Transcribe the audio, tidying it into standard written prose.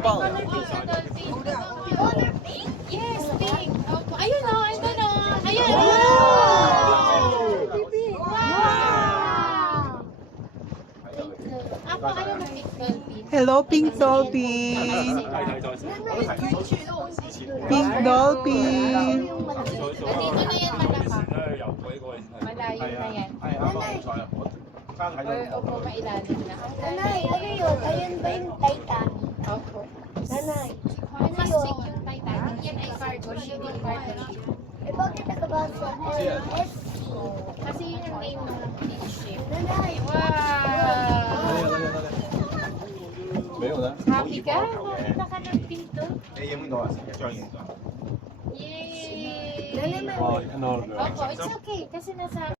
Pang. Yes, pink. Opo. Ayun o, ito na. Ayun. Wow! Ako ayaw ng pink dolphin. Hello, Pink Dolphin. Pink Dolphin. Nandito na yan, malaka. Malayo na yan. Opo, mailalim na. Nanay, ano yun? Ayun ba yung Titanic? Opo. Nanay, ano Mas yun? big yung Titanic. Yan ay cargo ship. Yung cargo ship. Eh, bakit nakabasa? LSC. Kasi yun yung name ng big ship. Nanay, Wow! Happy ka? Nakita ka ng pink doon? Yay! nanay, Opo, it's okay. Kasi nasa